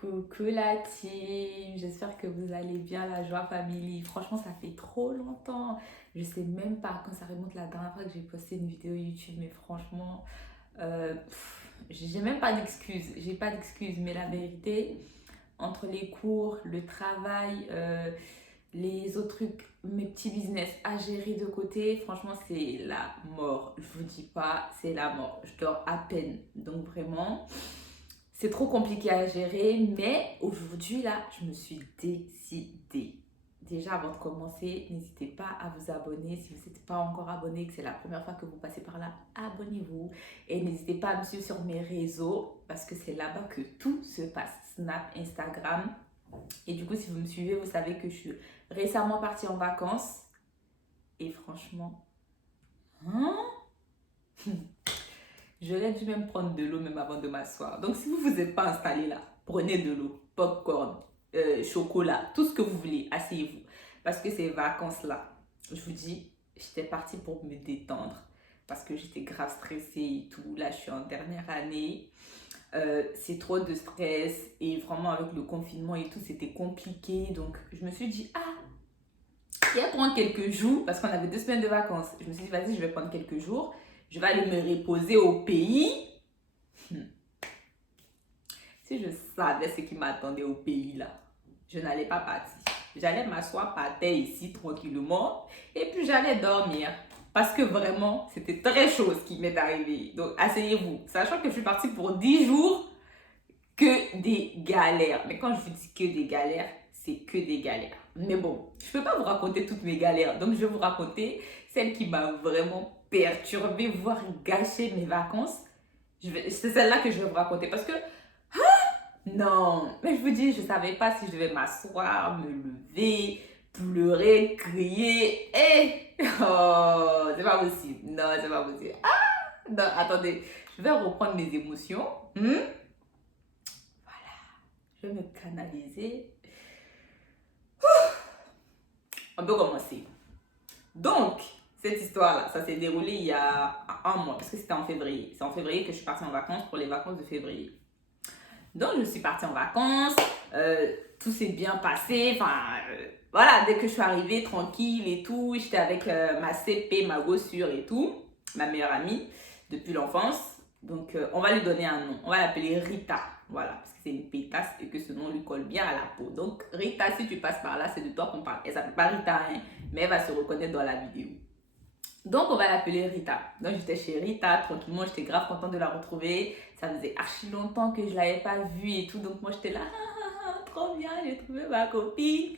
Coucou la team, j'espère que vous allez bien, la joie family. Franchement, ça fait trop longtemps. Je sais même pas quand ça remonte la dernière fois que j'ai posté une vidéo YouTube, mais franchement, j'ai même pas d'excuses. J'ai pas d'excuses, mais la vérité, entre les cours, le travail, les autres trucs, mes petits business à gérer de côté, franchement, c'est la mort. Je vous dis pas, c'est la mort. Je dors à peine. Donc vraiment. C'est trop compliqué à gérer, mais aujourd'hui, là, je me suis décidée. Déjà, avant de commencer, n'hésitez pas à vous abonner. Si vous n'êtes pas encore abonné, que c'est la première fois que vous passez par là, abonnez-vous. Et n'hésitez pas à me suivre sur mes réseaux, parce que c'est là-bas que tout se passe. Snap, Instagram. Et du coup, si vous me suivez, vous savez que je suis récemment partie en vacances. Et franchement, hein? J'aurais dû même prendre de l'eau même avant de m'asseoir. Donc si vous ne vous êtes pas installé là, prenez de l'eau, popcorn, chocolat, tout ce que vous voulez, asseyez-vous. Parce que ces vacances-là, je vous dis, j'étais partie pour me détendre. Parce que j'étais grave stressée et tout. Là, je suis en dernière année. C'est trop de stress. Et vraiment, avec le confinement et tout, c'était compliqué. Donc, je me suis dit, ah, il y a prendre quelques jours. Parce qu'on avait 2 semaines de vacances. Je me suis dit, vas-y, je vais prendre quelques jours. Je vais aller me reposer au pays. Si je savais ce qui m'attendait au pays là, je n'allais pas partir. J'allais m'asseoir par terre ici tranquillement et puis j'allais dormir. Parce que vraiment, c'était très chaud ce qui m'est arrivé. Donc, asseyez-vous. Sachant que je suis partie pour 10 jours, que des galères. Mais quand je vous dis que des galères, c'est que des galères. Mais bon, je ne peux pas vous raconter toutes mes galères. Donc, je vais vous raconter celle qui m'a vraiment perturbée, voire gâché mes vacances. C'est celle-là que je vais vous raconter. Parce que non, mais je vous dis, je ne savais pas si je devais m'asseoir, me lever, pleurer, crier. Oh, c'est pas possible. Non, c'est pas possible. Ah, non, attendez, je vais reprendre mes émotions. Je vais me canaliser. On peut commencer. Donc, cette histoire-là, ça s'est déroulé il y a un mois, parce que c'était en février. C'est en février que je suis partie en vacances pour les vacances de février. Donc, je suis partie en vacances, tout s'est bien passé. Enfin, voilà, dès que je suis arrivée, tranquille et tout, j'étais avec ma CP, ma gossure et tout, ma meilleure amie depuis l'enfance. Donc, on va lui donner un nom. On va l'appeler Rita. Voilà, parce que c'est une pétasse et que ce nom lui colle bien à la peau. Donc, Rita, si tu passes par là, c'est de toi qu'on parle. Elle s'appelle pas Rita, hein, mais elle va se reconnaître dans la vidéo. Donc, on va l'appeler Rita. Donc, j'étais chez Rita, tranquillement, j'étais grave contente de la retrouver. Ça faisait archi longtemps que je ne l'avais pas vue et tout. Donc, moi, j'étais là, trop bien, j'ai trouvé ma copine.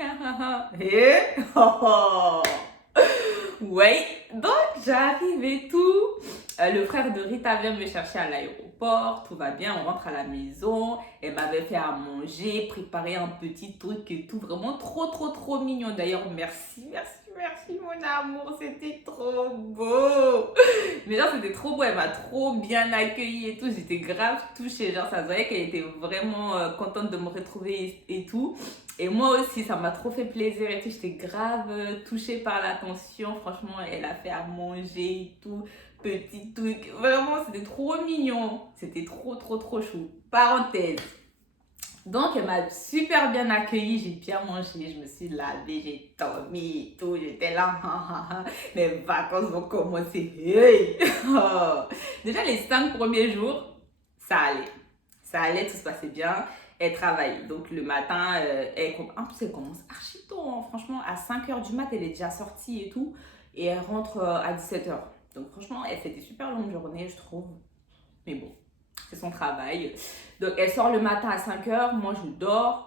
Et, ouais, donc j'arrive et tout. Le frère de Rita vient me chercher à l'aéroport, tout va bien, on rentre à la maison. Elle m'avait fait à manger, préparé un petit truc et tout, vraiment trop, trop, trop mignon. D'ailleurs, merci, merci, merci mon amour, c'était trop beau. Mais genre, c'était trop beau, elle m'a trop bien accueillie et tout, j'étais grave touchée. Genre, ça se voyait qu'elle était vraiment contente de me retrouver et tout. Et moi aussi, ça m'a trop fait plaisir et tout. J'étais grave touchée par l'attention. Franchement, elle a fait à manger et tout. Petit truc. Vraiment, c'était trop mignon. C'était trop, trop, trop chou. Parenthèse. Donc, elle m'a super bien accueillie. J'ai bien mangé. Je me suis lavée. J'ai dormi et tout. J'étais là. Les vacances vont commencer. Hey. Déjà, les 5 premiers jours, ça allait. Ça allait, tout se passait bien. Elle travaille. Donc le matin, en plus elle commence archi tôt. Hein. Franchement, à 5h du mat, elle est déjà sortie et tout. Et elle rentre à 17h. Donc franchement, elle fait des super longues journées, je trouve. Mais bon, c'est son travail. Donc elle sort le matin à 5h, moi je dors.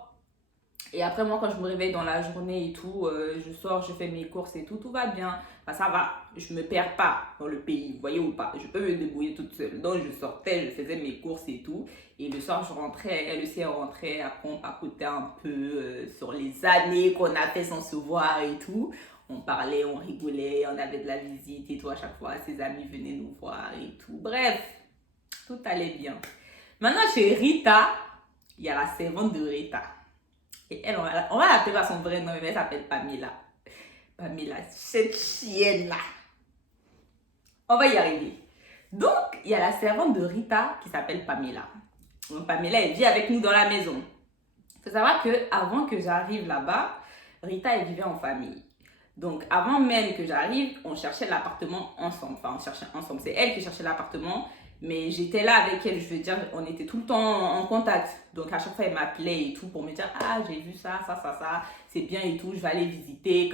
Et après, moi, quand je me réveille dans la journée et tout, je sors, je fais mes courses et tout, tout va bien. Enfin, ça va, je me perds pas dans le pays, vous voyez ou pas. Je peux me débrouiller toute seule. Donc, je sortais, je faisais mes courses et tout. Et le soir, je rentrais, elle aussi, elle rentrait. Après, on papotait un peu sur les années qu'on a fait sans se voir et tout. On parlait, on rigolait, on avait de la visite et tout. À chaque fois, ses amis venaient nous voir et tout. Bref, tout allait bien. Maintenant, chez Rita, il y a la servante de Rita. Et elle, on va l'appeler par son vrai nom, mais elle s'appelle Pamela. Pamela, cette chienne-là. On va y arriver. Donc, il y a la servante de Rita qui s'appelle Pamela. Donc, Pamela, elle vit avec nous dans la maison. Il faut savoir qu'avant que j'arrive là-bas, Rita, elle vivait en famille. Donc, avant même que j'arrive, on cherchait l'appartement ensemble. Enfin, on cherchait ensemble. C'est elle qui cherchait l'appartement. Mais j'étais là avec elle, je veux dire, on était tout le temps en contact. Donc, à chaque fois, elle m'appelait et tout pour me dire, ah, j'ai vu ça, c'est bien et tout, je vais aller visiter,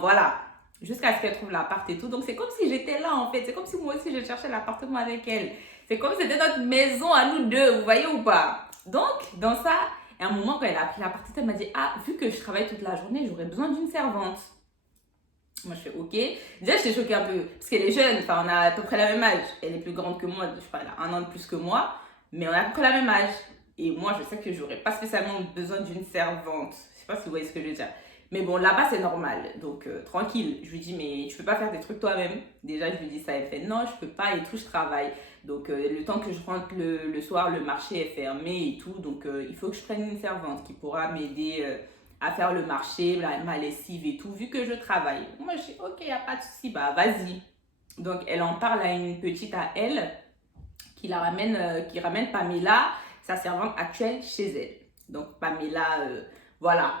voilà. Jusqu'à ce qu'elle trouve l'appart et tout. Donc, c'est comme si j'étais là, en fait. C'est comme si moi aussi, je cherchais l'appartement avec elle. C'est comme si c'était notre maison à nous deux, vous voyez ou pas? Donc, dans ça, à un moment, quand elle a pris l'appart, elle m'a dit, ah, vu que je travaille toute la journée, j'aurais besoin d'une servante. Moi, je fais OK. Déjà, j'étais choquée un peu. Parce qu'elle est jeune. Enfin, on a à peu près la même âge. Elle est plus grande que moi. Je sais pas, elle a 1 an de plus que moi. Mais on a à peu près la même âge. Et moi, je sais que j'aurais pas spécialement besoin d'une servante. Je sais pas si vous voyez ce que je veux dire. Mais bon, là-bas, c'est normal. Donc, tranquille. Je lui dis, mais tu peux pas faire des trucs toi-même. Déjà, je lui dis ça. Elle fait, non, je peux pas et tout, je travaille. Donc, le temps que je rentre le soir, le marché est fermé et tout. Donc, il faut que je prenne une servante qui pourra m'aider à faire le marché, ma lessive et tout, vu que je travaille. Moi, je dis, ok, il n'y a pas de souci, bah vas-y. Donc, elle en parle à une petite à elle qui ramène Pamela, sa servante actuelle, chez elle. Donc, Pamela, voilà,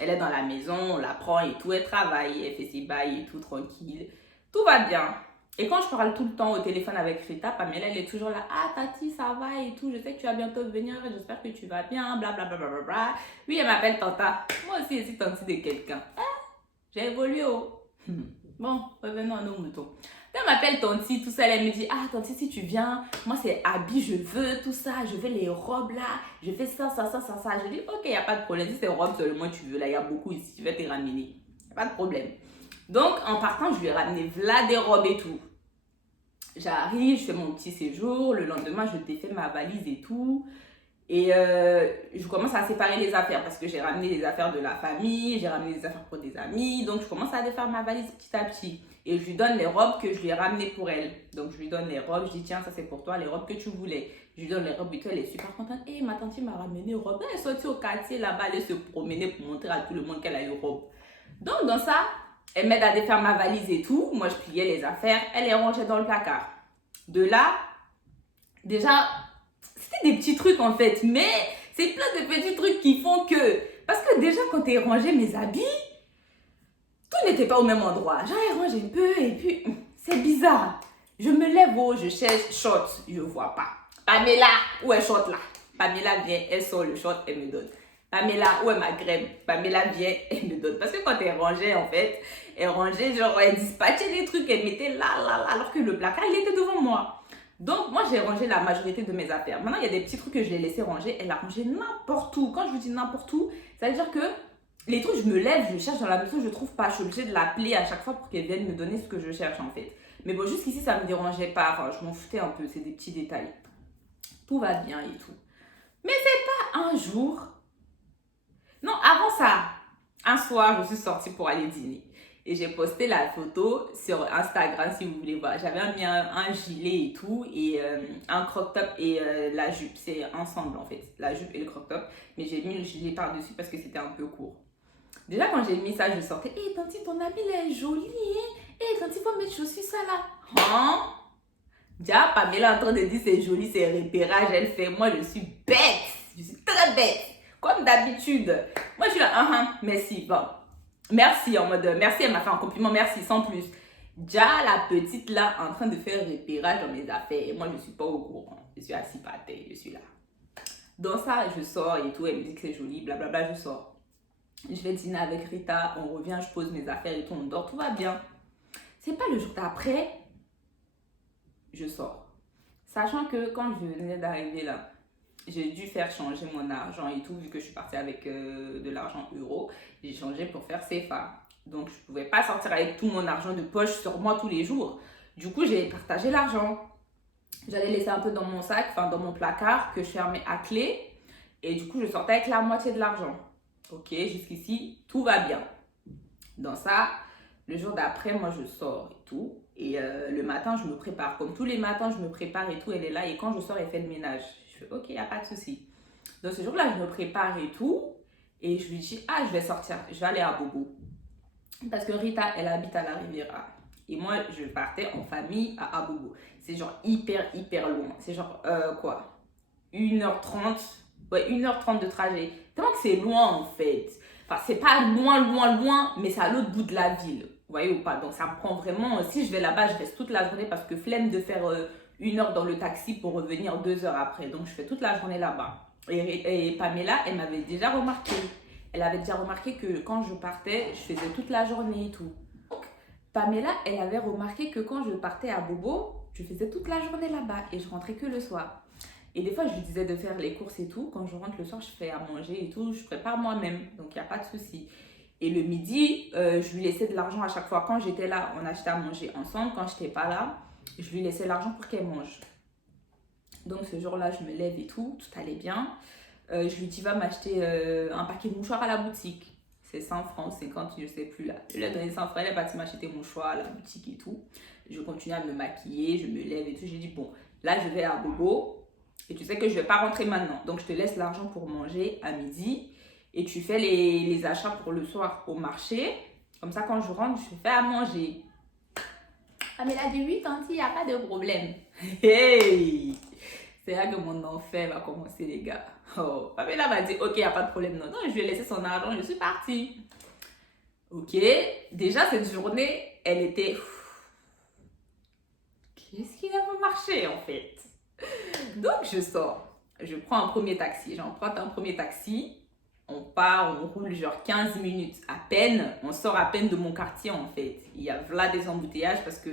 elle est dans la maison, on la prend et tout, elle travaille, elle fait ses bails et tout, tranquille. Tout va bien. Et quand je parle tout le temps au téléphone avec Rita, Pamela, elle est toujours là. Ah, Tati, ça va et tout. Je sais que tu vas bientôt venir. J'espère que tu vas bien. Blablabla. Bla, bla, bla, bla. Oui, elle m'appelle Tanta. Moi aussi, je suis tante de quelqu'un. Ah, j'ai évolué. Oh. Bon, revenons à nos moutons. Elle m'appelle Tanti, tout ça. Elle me dit, ah, Tanti, si tu viens, moi, c'est habits, je veux tout ça. Je veux les robes là. Je fais ça. Je dis, ok, il n'y a pas de problème. Si c'est robes seulement tu veux, là, il y a beaucoup ici. Je vais te ramener. Il n'y a pas de problème. Donc, en partant, je lui ai ramené là des robes et tout. J'arrive, je fais mon petit séjour. Le lendemain, je défais ma valise et tout. Et je commence à séparer les affaires parce que j'ai ramené les affaires de la famille, j'ai ramené des affaires pour des amis. Donc, je commence à défaire ma valise petit à petit. Et je lui donne les robes que je lui ai ramenées pour elle. Donc, je lui donne les robes. Je dis, tiens, ça c'est pour toi, les robes que tu voulais. Je lui donne les robes et tout. Elle est super contente. Et ma tante m'a ramené une robe. Elle est sortie au quartier là-bas, elle se promener pour montrer à tout le monde qu'elle a une robe. Donc, dans ça, elle m'aide à défaire ma valise et tout. Moi, je pliais les affaires. Elle les rangeait dans le placard. De là, déjà, c'était des petits trucs en fait. Mais c'est plein de petits trucs qui font que... Parce que déjà, quand elle rangeait mes habits, tout n'était pas au même endroit. Genre, elle range un peu et puis... C'est bizarre. Je me lève haut, je cherche short. Je ne vois pas. Pamela, où est short là? Pamela vient, elle sort le short, elle me donne. Pamela, où est ma crème? Pamela vient, elle me donne. Parce que quand elle rangeait, en fait, genre, elle dispatchait des trucs, elle mettait là, alors que le placard, il était devant moi. Donc, moi, j'ai rangé la majorité de mes affaires. Maintenant, il y a des petits trucs que je l'ai laissé ranger. Elle a rangé n'importe où. Quand je vous dis n'importe où, ça veut dire que les trucs, je me lève, je cherche dans la maison, je ne trouve pas. Je suis obligée de l'appeler à chaque fois pour qu'elle vienne me donner ce que je cherche, en fait. Mais bon, jusqu'ici, ça ne me dérangeait pas. Enfin, je m'en foutais un peu. C'est des petits détails. Tout va bien et tout. Mais c'est pas un jour... Non, avant ça, un soir, je suis sortie pour aller dîner. Et j'ai posté la photo sur Instagram, si vous voulez voir. J'avais mis un gilet et tout, et un crop top et la jupe. C'est ensemble, en fait, la jupe et le crop top. Mais j'ai mis le gilet par-dessus parce que c'était un peu court. Déjà, quand j'ai mis ça, je sortais. Hé, Tanti, ton habit, il est joli, hein? Hé, Tanti, faut mettre chaussures, ça, là. Hein? Déjà, Pamela est en train de dire c'est joli, c'est repérage. Elle fait, moi, je suis bête. Je suis très bête. Comme d'habitude. Moi, je suis là, merci. Bon, merci, en mode, merci, elle m'a fait un compliment, merci, sans plus. Déjà, la petite là, en train de faire repérage dans mes affaires. Et moi, je ne suis pas au courant. Je suis assis par terre, je suis là. Dans ça, je sors et tout. Elle me dit que c'est joli, blablabla, je sors. Je vais dîner avec Rita, on revient, je pose mes affaires et tout, on dort, tout va bien. C'est pas le jour d'après, je sors. Sachant que quand je venais d'arriver là, j'ai dû faire changer mon argent et tout, vu que je suis partie avec de l'argent euro. J'ai changé pour faire CFA. Donc, je ne pouvais pas sortir avec tout mon argent de poche sur moi tous les jours. Du coup, j'ai partagé l'argent. J'allais laisser un peu dans mon sac, enfin dans mon placard, que je fermais à clé. Et du coup, je sortais avec la moitié de l'argent. Ok, jusqu'ici, tout va bien. Dans ça, le jour d'après, moi, je sors et tout. Et le matin, je me prépare. Comme tous les matins, je me prépare et tout. Elle est là. Et quand je sors, elle fait le ménage. Je fais, ok, il n'y a pas de souci. Donc, ce jour-là, je me prépare et tout. Et je lui dis, ah, je vais sortir. Je vais aller à Bobo. Parce que Rita, elle habite à la Riviera. Et moi, je partais en famille à Abobo. C'est genre hyper loin. C'est genre, quoi 1h30 Ouais, 1h30 de trajet. Tellement que c'est loin en fait. Enfin, c'est pas loin, mais c'est à l'autre bout de la ville. Vous voyez ou pas? Donc ça me prend vraiment. Si je vais là-bas, je reste toute la journée parce que flemme de faire 1 heure dans le taxi pour revenir 2 heures après. Donc je fais toute la journée là-bas. Et Pamela, elle m'avait déjà remarqué. Elle avait déjà remarqué que quand je partais, je faisais toute la journée et tout. Donc, Pamela, elle avait remarqué que quand je partais à Bobo, je faisais toute la journée là-bas et je rentrais que le soir. Et des fois, je lui disais de faire les courses et tout. Quand je rentre le soir, je fais à manger et tout. Je prépare moi-même. Donc, il n'y a pas de souci. Et le midi, je lui laissais de l'argent à chaque fois. Quand j'étais là, on achetait à manger ensemble. Quand je n'étais pas là, je lui laissais l'argent pour qu'elle mange. Donc, ce jour-là, je me lève et tout. Tout allait bien. Je lui dis, va m'acheter un paquet de mouchoirs à la boutique. C'est 100 francs, 50, je ne sais plus là. Je lui ai donné 100 francs. Elle est partie m'acheter des mouchoirs à la boutique et tout. Je continue à me maquiller. Je me lève et tout. J'ai dit, bon, là, je vais à Bobo. Et tu sais que je ne vais pas rentrer maintenant. Donc, je te laisse l'argent pour manger à midi. Et tu fais les achats pour le soir au marché. Comme ça, quand je rentre, je fais à manger. Ah, mais là, dit oui, tanti, il n'y a pas de problème. Hey! C'est là que mon enfer va commencer, les gars. Oh, Pamela m'a dit, ok, il n'y a pas de problème. Non, non, je lui ai laissé son argent, je suis partie. Ok, déjà, cette journée, elle était... Qu'est-ce qui n'a pas marché, en fait? Donc, je sors. Je prends un premier taxi. J'emprunte un premier taxi. On part, on roule genre 15 minutes à peine. On sort à peine de mon quartier, en fait. Il y a là des embouteillages parce que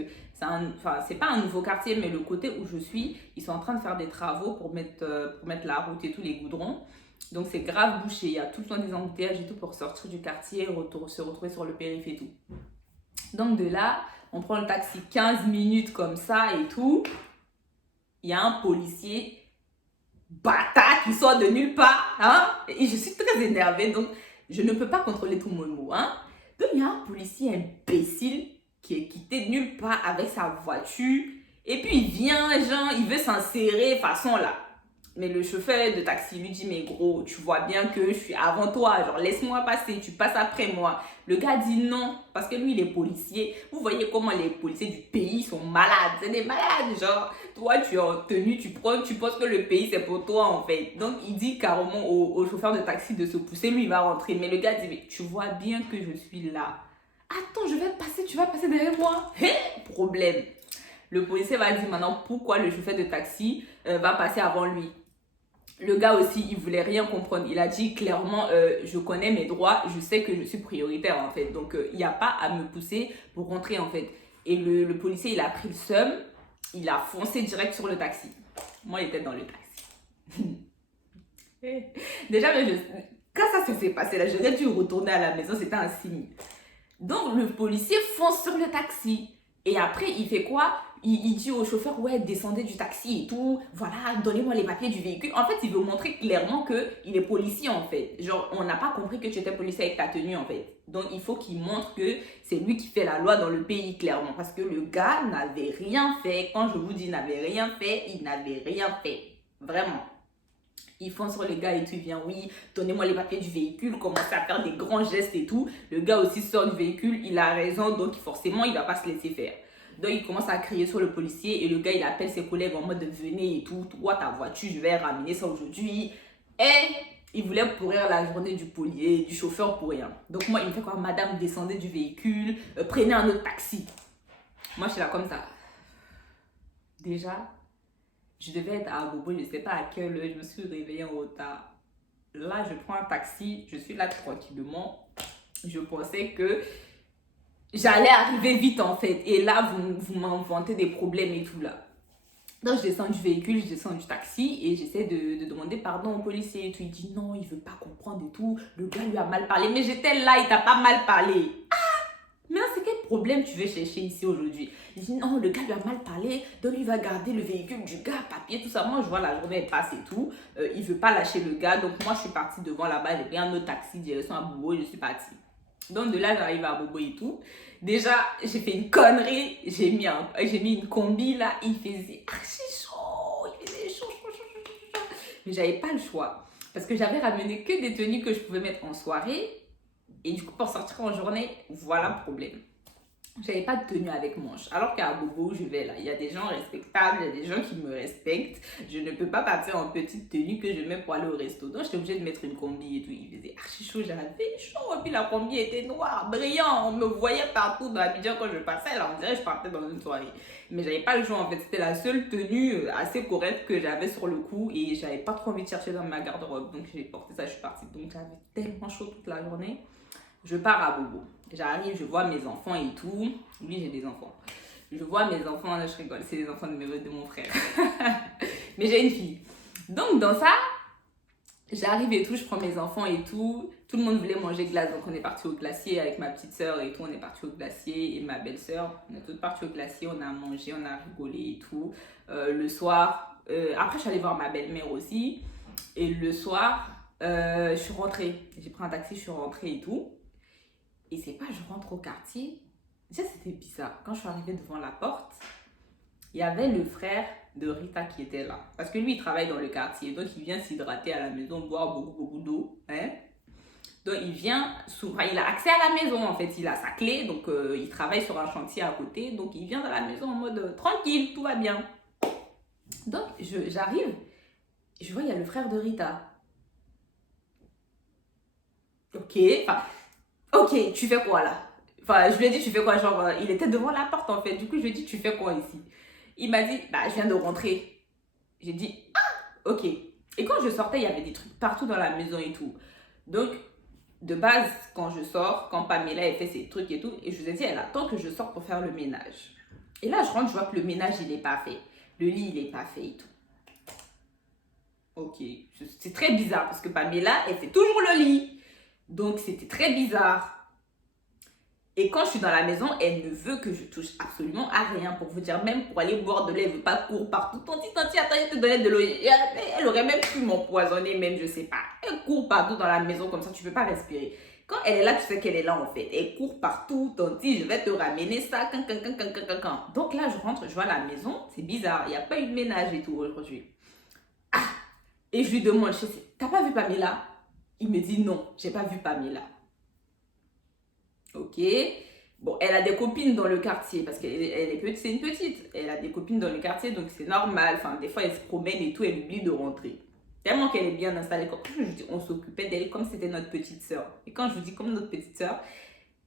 c'est pas un nouveau quartier, mais le côté où je suis, ils sont en train de faire des travaux pour mettre la route et tous les goudrons. Donc, c'est grave bouché. Il y a tout le temps des embouteillages et tout pour sortir du quartier, se retrouver sur le périph' et tout. Donc, de là, on prend le taxi 15 minutes comme ça et tout. Il y a un policier bâtard qui sort de nulle part, hein, et je suis très énervée, donc je ne peux pas contrôler tout mon mot, hein. Donc il y a un policier imbécile qui est quitté de nulle part avec sa voiture, et puis il vient, genre, il veut s'insérer façon là. Mais le chauffeur de taxi lui dit, mais gros, tu vois bien que je suis avant toi, genre laisse-moi passer, tu passes après moi. Le gars dit non, parce que lui il est policier. Vous voyez comment les policiers du pays sont malades, c'est des malades, genre, toi tu es en tenue, tu penses que le pays c'est pour toi en fait. Donc il dit carrément au chauffeur de taxi de se pousser, lui il va rentrer. Mais le gars dit, mais tu vois bien que je suis là. Attends, je vais passer, tu vas passer derrière moi. Problème. Le policier va dire maintenant pourquoi le chauffeur de taxi va passer avant lui. Le gars aussi, il voulait rien comprendre. Il a dit clairement, je connais mes droits, je sais que je suis prioritaire en fait. Donc, il n'y a pas à me pousser pour rentrer en fait. Et le policier, il a pris le seum, il a foncé direct sur le taxi. Moi, il était dans le taxi. Déjà, quand ça s'est passé là, j'aurais dû retourner à la maison, c'était un signe. Donc, le policier fonce sur le taxi. Et après, il fait quoi? Il dit au chauffeur, ouais, descendez du taxi et tout. Voilà, donnez-moi les papiers du véhicule. En fait, il veut montrer clairement qu'il est policier, en fait. Genre, on n'a pas compris que tu étais policier avec ta tenue, en fait. Donc, il faut qu'il montre que c'est lui qui fait la loi dans le pays, clairement. Parce que le gars n'avait rien fait. Quand je vous dis n'avait rien fait, il n'avait rien fait. Vraiment. Il fonce sur les gars et tout, il vient, oui, donnez-moi les papiers du véhicule, commence à faire des grands gestes et tout. Le gars aussi sort du véhicule, il a raison, donc forcément, il ne va pas se laisser faire. Donc, il commence à crier sur le policier et le gars, il appelle ses collègues en mode, venez et tout, toi, ta voiture, je vais ramener ça aujourd'hui. Et il voulait pourrir la journée du chauffeur pour rien. Donc, moi, il me fait quoi? Madame, descendez du véhicule, prenez un autre taxi. Moi, je suis là comme ça. Déjà, je devais être à Bobo, je ne sais pas à quelle heure, je me suis réveillée en retard. Là, je prends un taxi, je suis là tranquillement. Je pensais que j'allais arriver vite en fait. Et là, vous m'inventez des problèmes et tout là. Donc, je descends du véhicule, je descends du taxi et j'essaie de demander pardon au policier et tout. Il dit non, il ne veut pas comprendre et tout. Le gars lui a mal parlé. Mais j'étais là, il t'a pas mal parlé. Mais c'est quel problème tu veux chercher ici aujourd'hui? Il dit non, le gars lui a mal parlé, donc il va garder le véhicule du gars, papier, tout ça. Moi, je vois la journée passe et tout. Il veut pas lâcher le gars, donc moi, je suis partie devant là-bas. J'ai pris un autre taxi direction à Bobo et je suis partie. Donc de là, j'arrive à Bobo et tout. Déjà, j'ai fait une connerie. J'ai mis une combi là. Il faisait archi chaud. Il faisait chaud. Mais j'avais pas le choix. Parce que j'avais ramené que des tenues que je pouvais mettre en soirée. Et du coup, pour sortir en journée, voilà le problème. J'avais pas de tenue avec manches. Alors qu'à Bobo, je vais là. Il y a des gens respectables, il y a des gens qui me respectent. Je ne peux pas partir en petite tenue que je mets pour aller au resto. Donc, j'étais obligée de mettre une combi et tout. Il faisait archi chaud, j'avais chaud. Et puis, la combi était noire, brillant. On me voyait partout dans Abidjan quand je passais. Là, on dirait que je partais dans une soirée. Mais j'avais pas le choix en fait. C'était la seule tenue assez correcte que j'avais sur le coup. Et j'avais pas trop envie de chercher dans ma garde-robe. Donc, j'ai porté ça, je suis partie. Donc, j'avais tellement chaud toute la journée. Je pars à Bobo. J'arrive, je vois mes enfants et tout. Oui, j'ai des enfants. Je vois mes enfants, là, je rigole, c'est les enfants de mon frère. Mais j'ai une fille. Donc, dans ça, j'arrive et tout, je prends mes enfants et tout. Tout le monde voulait manger glace, donc on est parti au glacier avec ma petite soeur et tout. On est parti au glacier et ma belle-sœur. On est toutes parties au glacier, on a mangé, on a rigolé et tout. Le soir, après, je suis allée voir ma belle-mère aussi. Et le soir, je suis rentrée. J'ai pris un taxi, je suis rentrée et tout. Et c'est pas, je rentre au quartier. Déjà, c'était bizarre. Quand je suis arrivée devant la porte, il y avait le frère de Rita qui était là. Parce que lui, il travaille dans le quartier. Donc, il vient s'hydrater à la maison, boire beaucoup d'eau. Hein? Donc, il vient souvent. Il a accès à la maison, en fait. Il a sa clé. Donc, il travaille sur un chantier à côté. Donc, il vient dans la maison en mode tranquille, tout va bien. Donc, j'arrive. Je vois, il y a le frère de Rita. Ok. Enfin, ok, tu fais quoi là? Enfin, je lui ai dit, tu fais quoi? Genre, il était devant la porte en fait. Du coup, je lui ai dit, tu fais quoi ici? Il m'a dit, bah, je viens de rentrer. J'ai dit, ah, ok. Et quand je sortais, il y avait des trucs partout dans la maison et tout. Donc, de base, quand je sors, quand Pamela elle fait ses trucs et tout, et je vous ai dit, elle attend que je sorte pour faire le ménage. Et là, je rentre, je vois que le ménage, il n'est pas fait. Le lit, il n'est pas fait et tout. Ok, c'est très bizarre parce que Pamela, elle fait toujours le lit. Donc, c'était très bizarre. Et quand je suis dans la maison, elle ne veut que je touche absolument à rien. Pour vous dire, même pour aller boire de l'eau, elle ne veut pas courir partout. Tanti, attends, je te donnais de l'eau. Elle aurait même pu m'empoisonner, même, je sais pas. Elle court partout dans la maison, comme ça, tu ne peux pas respirer. Quand elle est là, tu sais qu'elle est là, en fait. Elle court partout, tanti, je vais te ramener ça. Donc là, je rentre, je vois la maison. C'est bizarre, il n'y a pas eu de ménage et tout aujourd'hui. Ah! Et je lui demande, je sais, t'as pas vu Pamela? Il me dit non, j'ai pas vu Pamela. Ok. Bon, elle a des copines dans le quartier parce qu'elle est petite, c'est une petite. Elle a des copines dans le quartier, donc c'est normal. Enfin, des fois, elle se promène et tout, elle oublie de rentrer. Tellement qu'elle est bien installée. Quand je dis, on s'occupait d'elle comme c'était notre petite sœur. Et quand je vous dis comme notre petite sœur,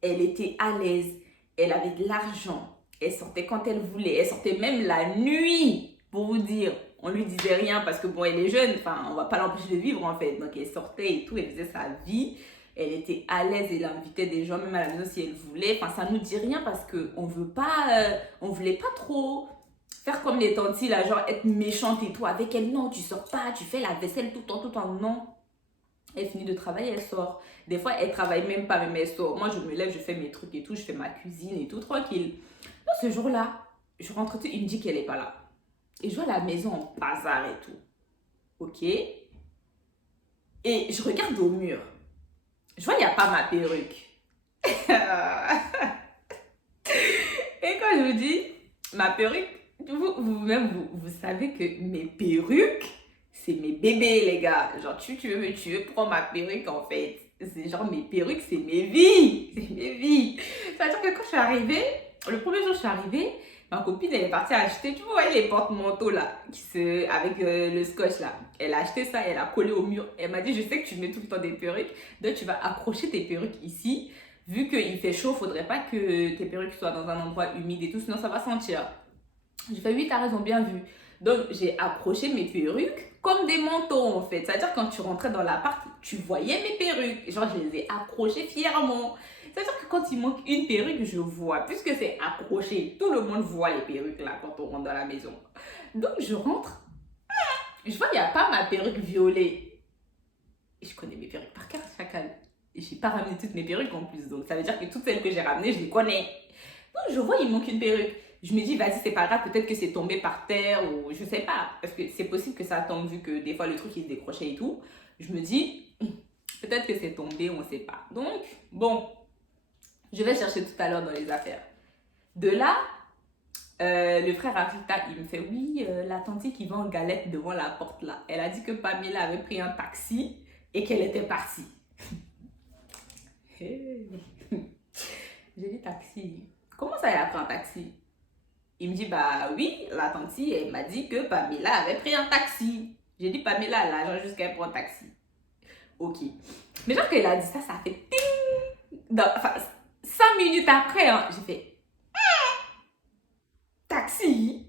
elle était à l'aise. Elle avait de l'argent. Elle sortait quand elle voulait. Elle sortait même la nuit, pour vous dire. On lui disait rien parce que bon, elle est jeune. Enfin, on va pas l'empêcher de vivre en fait. Donc, elle sortait et tout, elle faisait sa vie. Elle était à l'aise, elle invitait des gens même à la maison si elle voulait. Enfin, ça nous dit rien parce qu'on veut pas, on voulait pas trop faire comme les tantis là, genre être méchante et tout avec elle. Non, tu sors pas, tu fais la vaisselle tout le temps, non. Elle finit de travailler, elle sort. Des fois, elle travaille même pas, mais elle sort. Moi, je me lève, je fais mes trucs et tout, je fais ma cuisine et tout, tranquille. Donc, ce jour-là, je rentre tout, il me dit qu'elle est pas là. Et je vois la maison en bazar et tout. Ok. Et je regarde au mur. Je vois, il n'y a pas ma perruque. Et quand je vous dis, ma perruque, vous-même, vous savez que mes perruques, c'est mes bébés, les gars. Genre, tu veux me tuer, prends ma perruque, en fait. C'est genre, mes perruques, c'est mes vies. C'est mes vies. C'est-à-dire que quand je suis arrivée, le premier jour, je suis arrivée, ma copine, elle est partie acheter, tu vois, les porte-manteaux, là, avec le scotch, là. Elle a acheté ça, elle a collé au mur. Elle m'a dit, je sais que tu mets tout le temps des perruques, donc tu vas accrocher tes perruques ici. Vu qu'il fait chaud, faudrait pas que tes perruques soient dans un endroit humide et tout, sinon ça va sentir. J'ai fait oui, t'as raison, bien vu. Donc j'ai accroché mes perruques comme des manteaux en fait. C'est-à-dire quand tu rentrais dans l'appart, tu voyais mes perruques. Genre je les ai accrochées fièrement. C'est-à-dire que quand il manque une perruque, je vois. Puisque c'est accroché, tout le monde voit les perruques là quand on rentre dans la maison. Donc je rentre, je vois il n'y a pas ma perruque violet. Et je connais mes perruques par cœur, chacal. Et j'ai pas ramené toutes mes perruques en plus. Donc ça veut dire que toutes celles que j'ai ramenées, je les connais. Donc je vois, il manque une perruque. Je me dis, vas-y, c'est pas grave, peut-être que c'est tombé par terre ou je sais pas. Parce que c'est possible que ça tombe vu que des fois le truc il se décrochait et tout. Je me dis, peut-être que c'est tombé, on sait pas. Donc, bon, je vais chercher tout à l'heure dans les affaires. De là, le frère Afrita, il me fait, oui, la tante qui vend galette devant la porte là. Elle a dit que Pamela avait pris un taxi et qu'elle était partie. J'ai dit taxi. comment ça, elle a pris un taxi? Il me dit, bah oui, la tante, elle m'a dit que Pamela avait pris un taxi. J'ai dit, Pamela, elle a l'argent jusqu'à elle prend un taxi. Ok. Mais genre qu'elle a dit ça, ça a fait ting. Enfin, 5 minutes après, hein, j'ai fait taxi.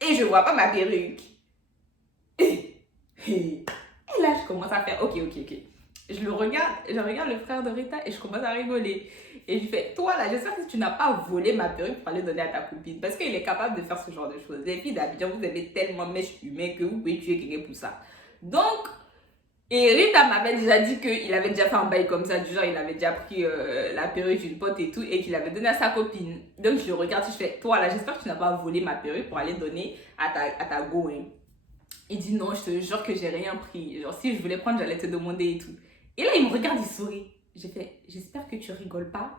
Et je vois pas ma perruque. Et là, je commence à faire, ok. Je regarde le frère de Rita et je commence à rigoler. Et je lui fais, toi là, j'espère que tu n'as pas volé ma perruque pour aller donner à ta copine. Parce qu'il est capable de faire ce genre de choses. Les filles d'Abidjan, vous avez tellement mèche humaine que vous pouvez tuer quelqu'un pour ça. Donc, et Rita m'avait déjà dit qu'il avait déjà fait un bail comme ça. Du genre, il avait déjà pris la perruque d'une pote et tout. Et qu'il avait donné à sa copine. Donc, je le regarde et je fais, toi là, j'espère que tu n'as pas volé ma perruque pour aller donner à ta go. Hein. Il dit non, je te jure que j'ai rien pris. Genre, si je voulais prendre, j'allais te demander et tout. Et là, il me regarde, il sourit. J'ai fait, j'espère que tu rigoles pas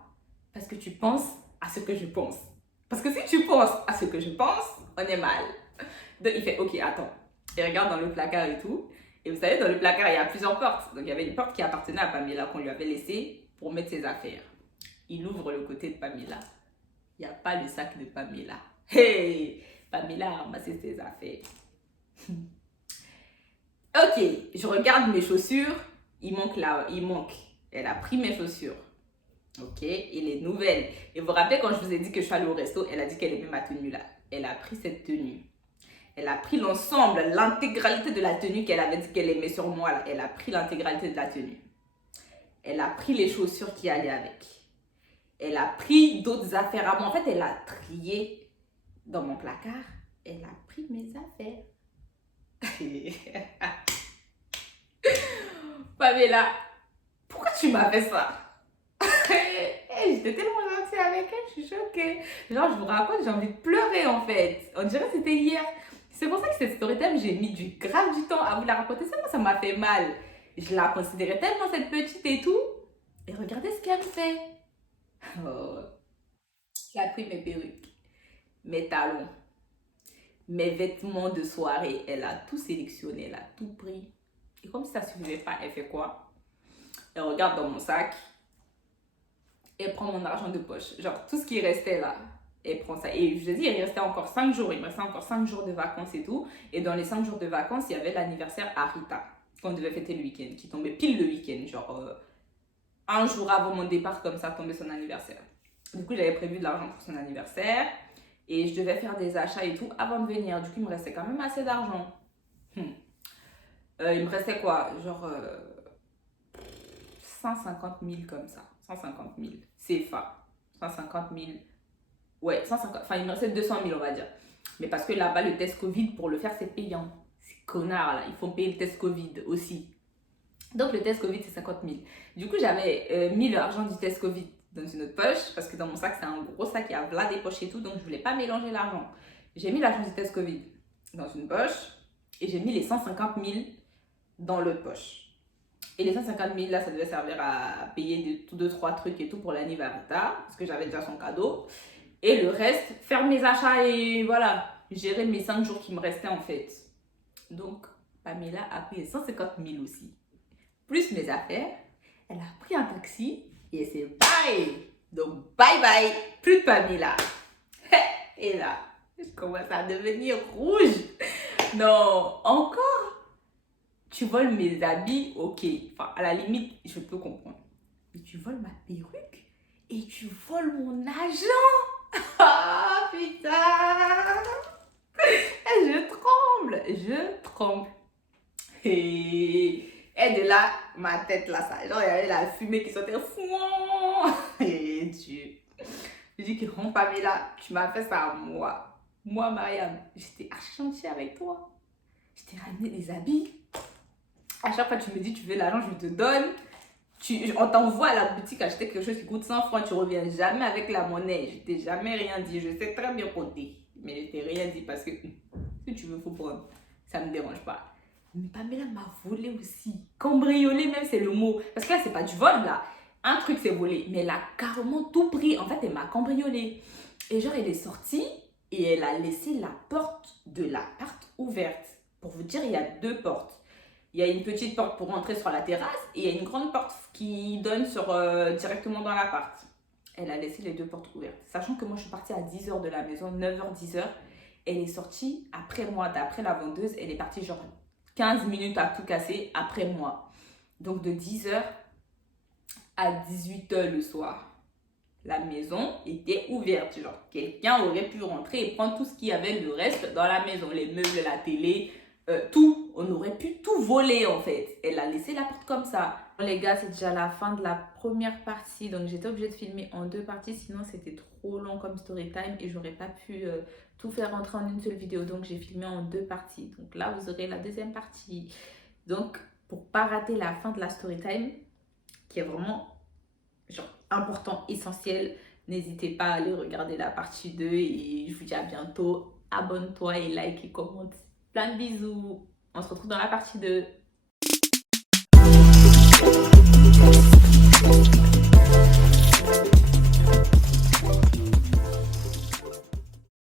parce que tu penses à ce que je pense. Parce que si tu penses à ce que je pense, on est mal. Donc, il fait, ok, attends. Il regarde dans le placard et tout. Et vous savez, dans le placard, il y a plusieurs portes. Donc, il y avait une porte qui appartenait à Pamela qu'on lui avait laissée pour mettre ses affaires. Il ouvre le côté de Pamela. Il n'y a pas le sac de Pamela. Hey! Pamela a ramassé ses affaires. Ok, je regarde mes chaussures. Il manque. Elle a pris mes chaussures. Ok, et les nouvelles. Et vous vous rappelez quand je vous ai dit que je suis allée au resto, elle a dit qu'elle aimait ma tenue là. Elle a pris cette tenue. Elle a pris l'ensemble, l'intégralité de la tenue qu'elle avait dit qu'elle aimait sur moi là. Elle a pris l'intégralité de la tenue. Elle a pris les chaussures qui allaient avec. Elle a pris d'autres affaires à moi. En fait, elle a trié dans mon placard. Elle a pris mes affaires. Pamela, pourquoi tu m'as fait ça? J'étais tellement gentille avec elle, je suis choquée. Genre, je vous raconte, j'ai envie de pleurer en fait. On dirait que c'était hier. C'est pour ça que cette story time, j'ai mis du grave du temps à vous la raconter. Ça m'a fait mal. Je la considérais tellement cette petite et tout. Et regardez ce qu'elle me fait. Oh. Elle a pris mes perruques, mes talons, mes vêtements de soirée. Elle a tout sélectionné, elle a tout pris. Et comme si ça ne suffisait pas, elle fait quoi? Elle regarde dans mon sac. Elle prend mon argent de poche. Genre, tout ce qui restait là, elle prend ça. Et je te dis, il restait encore 5 jours. Il me restait encore 5 jours de vacances et tout. Et dans les 5 jours de vacances, il y avait l'anniversaire à Rita, qu'on devait fêter le week-end, qui tombait pile le week-end. Genre, un jour avant mon départ, comme ça, tombait son anniversaire. Du coup, j'avais prévu de l'argent pour son anniversaire. Et je devais faire des achats et tout avant de venir. Du coup, il me restait quand même assez d'argent. Il me restait quoi? Genre 150 000 comme ça. 150 000 CFA. 150 000. Ouais, 150. Enfin, il me restait 200 000, on va dire. Mais parce que là-bas, le test Covid, pour le faire, c'est payant. Ces connards là, ils font payer le test Covid aussi. Donc, le test Covid, c'est 50 000. Du coup, j'avais mis l'argent du test Covid dans une autre poche. Parce que dans mon sac, c'est un gros sac, il y a là des poches et tout. Donc, je voulais pas mélanger l'argent. J'ai mis l'argent du test Covid dans une poche. Et j'ai mis les 150 000 dans l'autre poche. Et les 150 000 là, ça devait servir à payer 2-3 trucs et tout pour l'anniversaire. Parce que j'avais déjà son cadeau. Et le reste, faire mes achats et voilà, gérer mes 5 jours qui me restaient en fait. Donc, Pamela a pris les 150 000 aussi. Plus mes affaires. Elle a pris un taxi et c'est bye. Donc, bye bye. Plus de Pamela. Et là, je commence à devenir rouge. Non, encore? Tu voles mes habits, ok. Enfin, à la limite, je peux comprendre. Mais tu voles ma perruque et tu voles mon argent. Ah, putain. Je tremble. Et de là, ma tête là, ça. Genre, il y avait la fumée qui sortait. Et Dieu. Je dis que non, Pamela, tu m'as fait ça à moi. Moi, Mariam, j'étais argentée avec toi. Je t'ai ramené des habits. À chaque fois, tu me dis, tu veux l'argent, je te donne. On t'envoie à la boutique acheter quelque chose qui coûte 100 francs. Tu reviens jamais avec la monnaie. Je t'ai jamais rien dit. Je sais très bien compter. Mais je t'ai rien dit parce que si tu veux, faut prendre. Ça me dérange pas. Mais Pamela m'a volé aussi. Cambriolé même, c'est le mot. Parce que là, c'est pas du vol, là. Un truc, c'est volé. Mais elle a carrément tout pris. En fait, elle m'a cambriolé. Et genre, elle est sortie et elle a laissé la porte de l'appart ouverte. Pour vous dire, il y a 2 portes. Il y a une petite porte pour rentrer sur la terrasse et il y a une grande porte qui donne directement dans l'appart. elle a laissé les deux portes ouvertes. Sachant que moi, je suis partie à 10h de la maison, 9h, 10h. Elle est sortie après moi, d'après la vendeuse. Elle est partie genre 15 minutes à tout casser après moi. Donc de 10h à 18h le soir, la maison était ouverte. Genre, quelqu'un aurait pu rentrer et prendre tout ce qu'il y avait, le reste dans la maison. Les meubles, la télé, tout. On aurait pu tout voler en fait. Elle a laissé la porte comme ça. Bon, les gars, c'est déjà la fin de la première partie. Donc j'étais obligée de filmer en deux parties. Sinon, c'était trop long comme story time et j'aurais pas pu tout faire rentrer en une seule vidéo. Donc j'ai filmé en deux parties. Donc là, vous aurez la deuxième partie. Donc, pour pas rater la fin de la story time, qui est vraiment genre important, essentiel, n'hésitez pas à aller regarder la partie 2 et je vous dis à bientôt. Abonne-toi et like et commente. Plein de bisous. On se retrouve dans la partie 2.